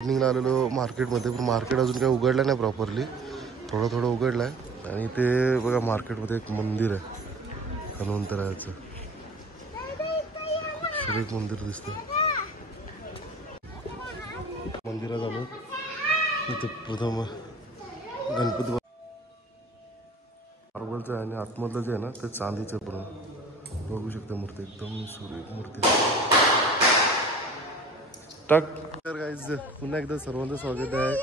निघाला आलेलो मार्केटमध्ये, पण मार्केट अजून काही उघडलं नाही प्रॉपरली, थोडं उघडलं आहे. आणि ते बघा मार्केटमध्ये एक मंदिर आहे हनुमंतरायाचं, एक मंदिर दिसतं. मंदिरात आलो तिथे प्रथम गणपती मार्बलचं आहे आणि आतमधलं जे आहे ना ते चांदीचं पूर्ण बघू शकता मूर्ती, एकदम सुरेख मूर्ती. तर गाईज पुन्हा एकदा सर्वांचं स्वागत आहे.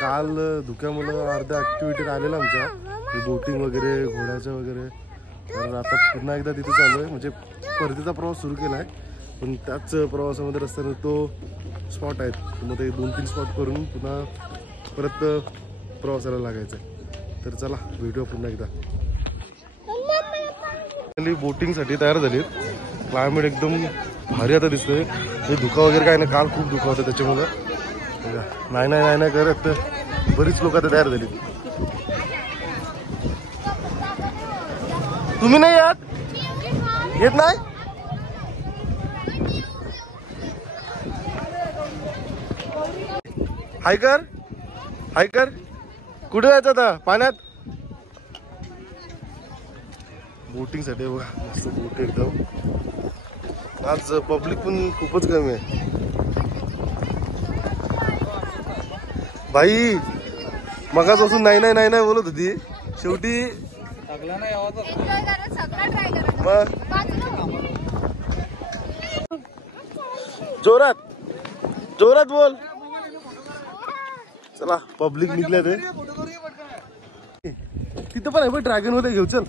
काल धुक्यामुळं अर्ध्या ॲक्टिव्हिटीत आलेला आमच्या, बोटिंग वगैरे, घोड्याचं वगैरे. तर आता पुन्हा एकदा तिथे चालू आहे, म्हणजे परतीचा प्रवास सुरू केला आहे. पण त्याच प्रवासामध्ये रस्त्याने तो स्पॉट आहेत, मग ते 2-3 स्पॉट करून पुन्हा परत प्रवासाला लागायचं आहे. तर चला भेटूया पुन्हा एकदा. बोटिंगसाठी तयार झालीत. क्लायमेट एकदम भारी आता दिसतंय. हे धुका वगैरे काय नाही, काल खूप धुका होता त्याच्यामुळं नाही करत बरीच लोक आता तयार झाली. तुम्ही नाही येत नाही? हायकर कुठे जायचं आता पाण्यात? बोटिंग साठी बघा मस्त बोट एकदम. आज पब्लिक पण खूपच कमी आहे. भाई मगापासून नाही बोलत होती, शेवटी जोरात बोल. चला पब्लिक निघले ते तिथं पण आहे बघ. ड्रॅगन वाले घेऊ, चल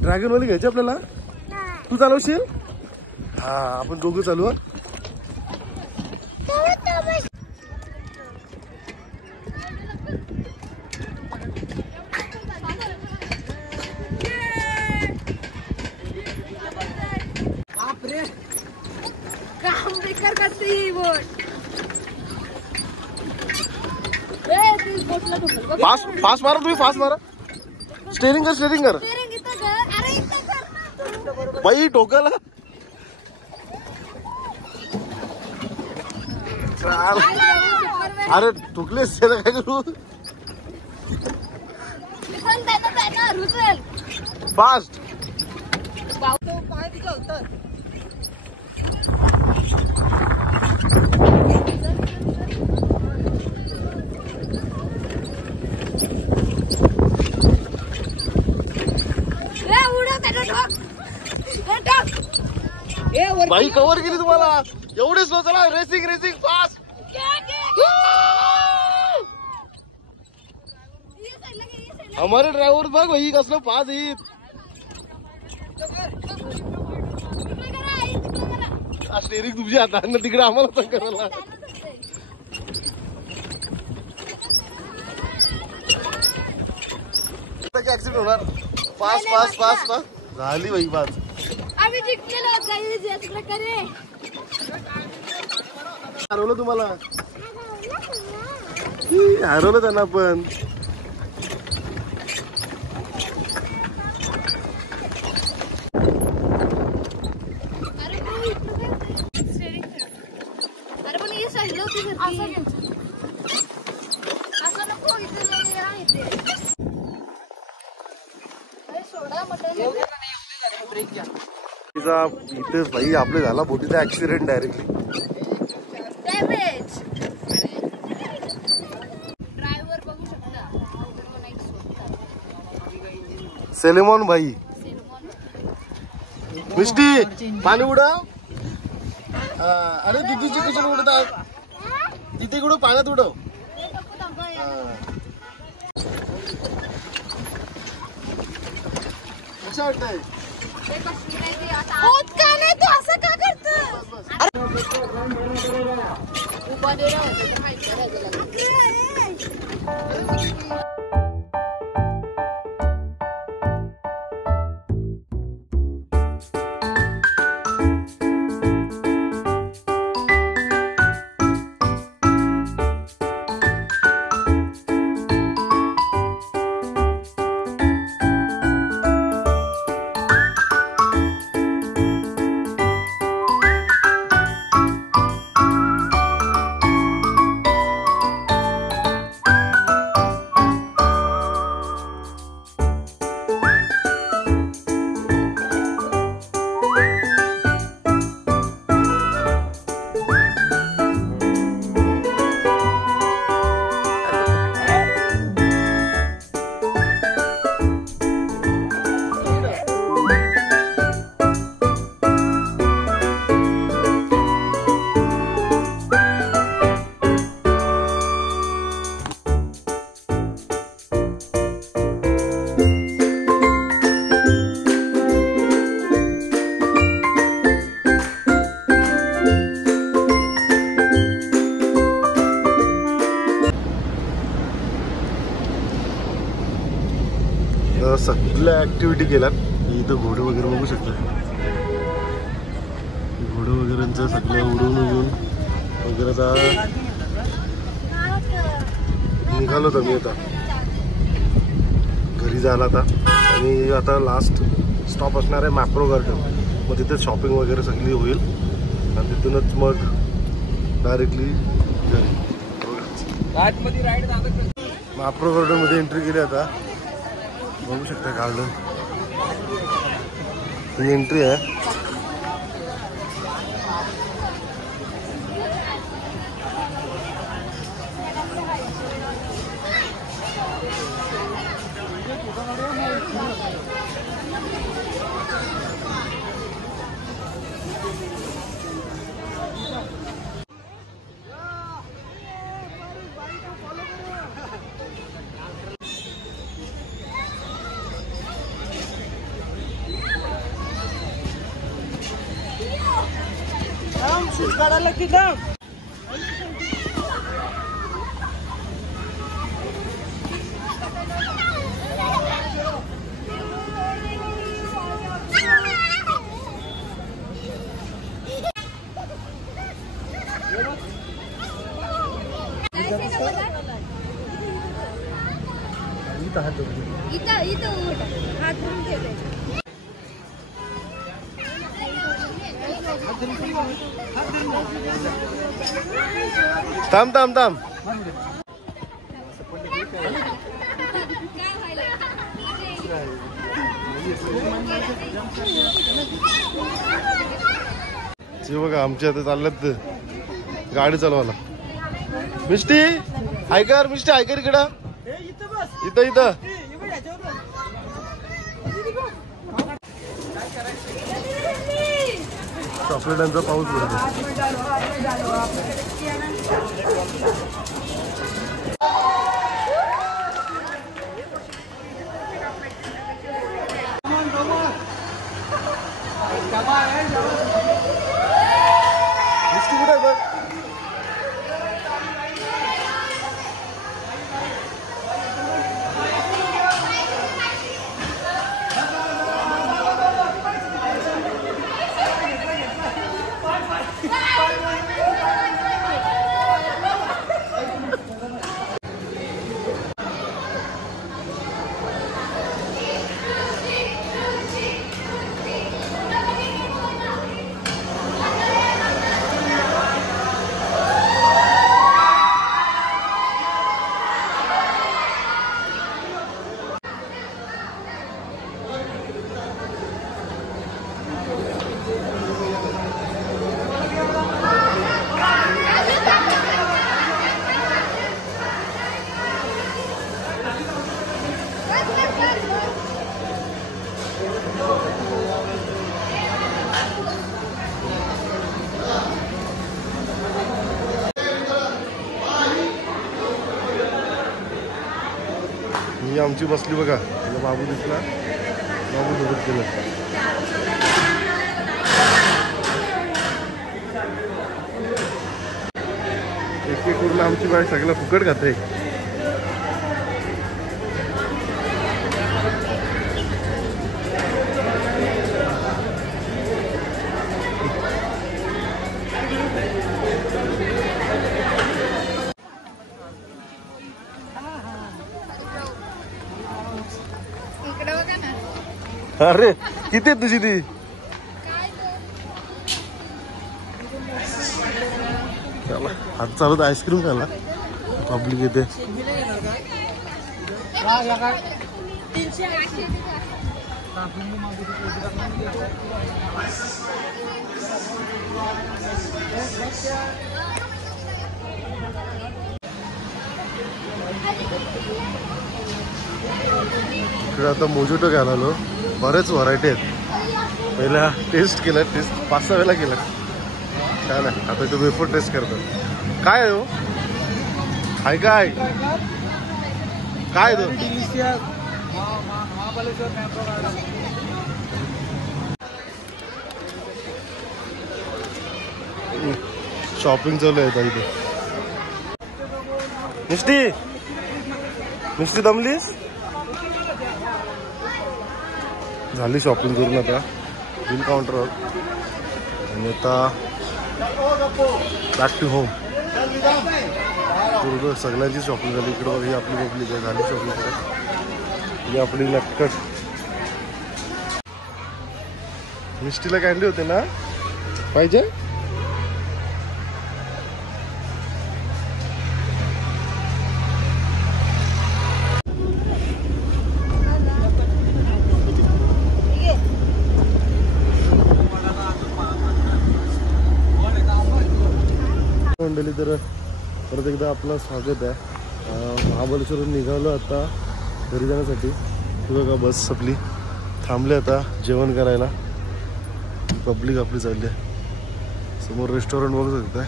ड्रॅगन वाले घ्यायचे आपल्याला. तू चालवशील? हा आपण दोघं चालू. फास्ट मारा तुम्ही, फास्ट मारा. स्टेरिंग कर बाई टोकाला. अरे ठुकले काय करू. फास्ट भाई कव्हर केली तुम्हाला. एवढे स्लो चला. Racing fast. हमारे ड्रायव्हर बघ भाई कसलं फास्ट येत. स्टेरिंग तुमच्या हातात ना, तिकडे आम्हाला पण करायला. ऍक्सिडेंट होणार. फास्ट झाली भाई बाज. हरवलं तुम्हाला, हरवलं त्यांना पण. इथेच भाई आपले झाला बोटीचा ऍक्सिडेंट डायरेक्टली. सेलेमॉन भाई. मिस्टी पाणी उडव. अरे दिदीची कशी उडतात तिथे कुठं पाण्यात उडव. कसं वाटतंय? होत का नाही तू असं का करतो? सगळ्या ऍक्टिव्हिटी केल्यात. इथं घोडे वगैरे बघू शकता. घोडे वगैरेंचं सगळं उडून वगैरे आता निघालो तर मी आता घरी जायला आता. आणि आता लास्ट स्टॉप असणार आहे मॅप्रो गार्डन. मग तिथे शॉपिंग वगैरे सगळी होईल आणि तिथूनच मग डायरेक्टली घरी. मॅप्रो गार्डन मध्ये एंट्री केली आता. बघू शकता गार्डन ही एंट्री आहे. थांब थांब थांब. बघा आमच्या आता चालल्यात गाडी चालवायला. मिष्टी ऐकर, मिष्टी ऐकर इकडं. इथं इथं चॉकलेटांचा पाऊस पडतो. ही आमची बसली बघा. बाबू दिसला, बाबू सोबत केलं. एक एक करून आमची बाई सगळं फुकट खाते. अरे किती आहे तुझी ती? हात चालत आईस्क्रीम खायला पब्लिक येते. इकडे आता मोजिटो घ्यायला आलो. बरेच व्हरायटी आहेत. पहिला टेस्ट केला, टेस्ट 5-6 वेळा केला. छान आहे. आता तो वेफर टेस्ट करतात. काय आहे हो? हाय काय काय तो? शॉपिंग चालू आहे इथे. मिष्टी, मिष्टी दमलीस? झाली शॉपिंग करून आता बिल काउंटरवर आणि आता बॅक टू होम. पूर्ण सगळ्यांची शॉपिंग झाली. इकडं बघा ही आपली पब्लिक आहे. झाली शॉपिंग. ही आपली नक्कट मिष्टीला कॅन्डी होते ना पाहिजे. मंडळी तर परत एकदा आपलं स्वागत आहे. महाबळेश्वरून निघालो आता घरी जाण्यासाठी. बघा बस आपली थांबली आता जेवण करायला. पब्लिक आपली चालली आहे. समोर रेस्टॉरंट बघू शकताय.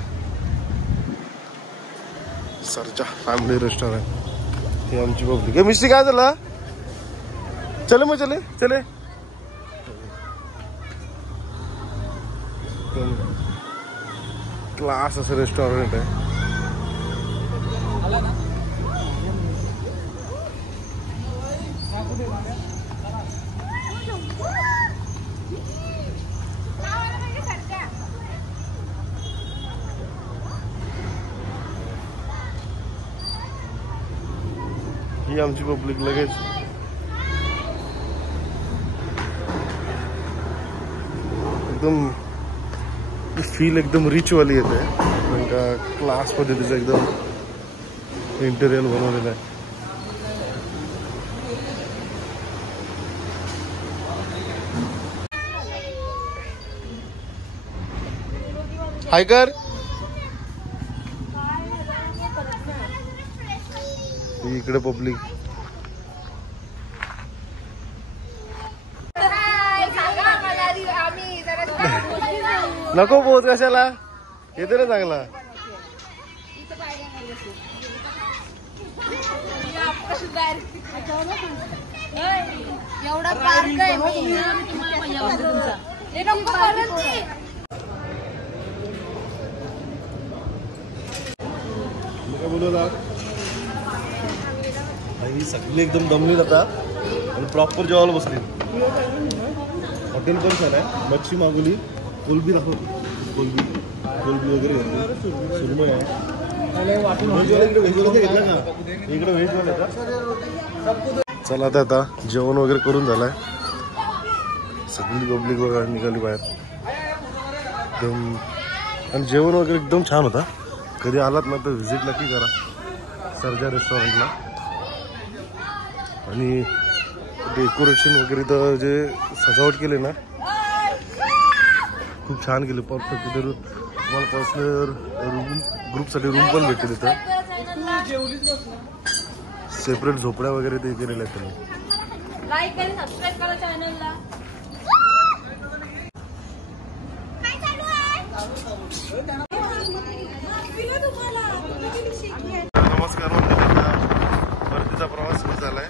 Sarja family restaurant. हे आमची पब्लिक आहे. मिस्टी काय झालं चले मग चले चले. क्लास असं रेस्टॉरंट आहे. ही आमची पब्लिक लगेच एकदम फील एकदम रिच वाली येते. कारण का क्लास पद्धतीचं एकदम इंटेरियर बनवलेलं आहे. हाय कर. इकडे पब्लिक नको पोहोच कशाला येते ना चांगला. एवढा पार्क आहे. ही सगळी एकदम दमली जातात आणि प्रॉपर जेवायला बसली. हॉटेल पण छान आहे. मच्छी मागवली. कोलबी दाखव. कोलबी कोलबी वगैरे घेतली. सुरमई आहे. इकडे व्हेज वाले का. चला आता जेवण वगैरे करून झालंय. सगळी पब्लिक वगैरे निघाली बाहेर एकदम. आणि जेवण वगैरे एकदम छान होता. कधी आलात ना तर व्हिजिट नक्की करा सरजा रेस्टॉरंटला. आणि डेकोरेशन वगैरे तर जे सजावट केली ना खूप छान केली. परफेक्ट. इथे तुम्हाला पर्सनल रूम ग्रुपसाठी रूम पण भेटते तिथं. सेपरेट झोपड्या वगैरे ते केलेल्या आहेत त्यांनी. लाईक आणि सबस्क्राइब करा चॅनलला. नमस्कार मंडळी. परतीचा प्रवास सुरू झालाय.